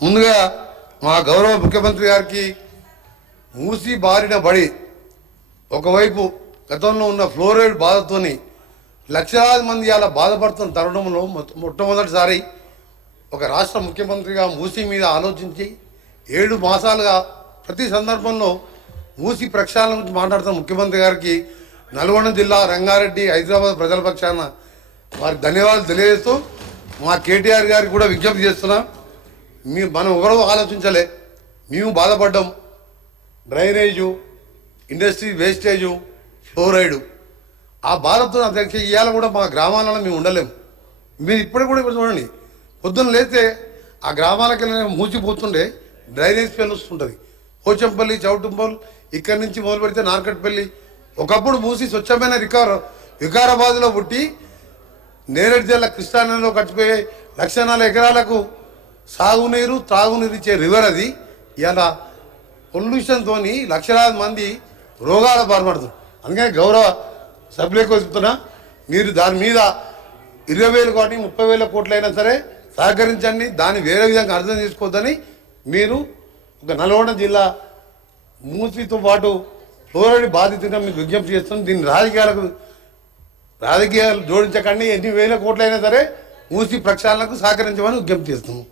ముందుగా మా గౌరవ ముఖ్యమంత్రి గారికి మూసి బారిన పడి ఒకవైపు గతంలో ఉన్న ఫ్లోరైడ్ బాధతోని లక్షలాది మంది అలా బాధపడుతున్న తరుణంలో మొట్టమొదటిసారి ఒక రాష్ట్ర ముఖ్యమంత్రిగా మూసి మీద ఆలోచించి 7 మాసాలుగా ప్రతి సందర్భంలో మూసి ప్రక్షాళన గురించి మాట్లాడుతున్న ముఖ్యమంత్రి గారికి నల్గొండ జిల్లా రంగారెడ్డి హైదరాబాద్ ప్రజల పక్షాన వారికి ధన్యవాదాలు తెలియజేస్తూ మా కేటీఆర్ గారికి కూడా విజ్ఞప్తి చేస్తున్నాం. మనం ఎవరో ఆలోచించలే, మేము బాధపడ్డాం. డ్రైనేజు, ఇండస్ట్రీ వేస్టేజు, ఫ్లోరైడు, ఆ బాధతో అధ్యక్ష ఇవాళ కూడా మా గ్రామాలలో మేము ఉండలేము. మీరు ఇప్పటికి కూడా చూడండి, పొద్దున్న లేస్తే ఆ గ్రామాలకి మూసిపోతుండే డ్రైనేజ్ స్మెల్ వస్తుంటుంది. పోచంపల్లి, చౌటుంపల్, ఇక్కడి నుంచి మొదలు పెడితే నార్కట్పల్లి, ఒకప్పుడు మూసి స్వచ్ఛమైన వికారాబాద్లో పుట్టి నేరేడు జిల్లా కృష్ణానదిలో కట్టిపోయే 1,04,000 ఎకరాలకు సాగునీరు త్రాగునీరు ఇచ్చే రివర్ అది. ఇలా పొల్యూషన్తో లక్షలాది మంది రోగాల బాధపడుతుంది. అందుకని గౌరవ సభ్యులకు చెప్తున్నా, మీరు దాని మీద 20,000 కోటి 30,000 కోట్లైనా సరే సహకరించండి. దాన్ని వేరే విధంగా అర్థం చేసుకోవద్దని మీరు ఒక నల్గొండ జిల్లా మూసితో పాటు ఫ్లోరైడ్ బాధితుగా మీకు విజ్ఞప్తి చేస్తున్నాం. దీన్ని రాజకీయాలు జోడించకండి. ఎన్ని వేల కోట్లైనా సరే మూసి ప్రక్షాళనకు సహకరించమని విజ్ఞప్తి చేస్తున్నాం.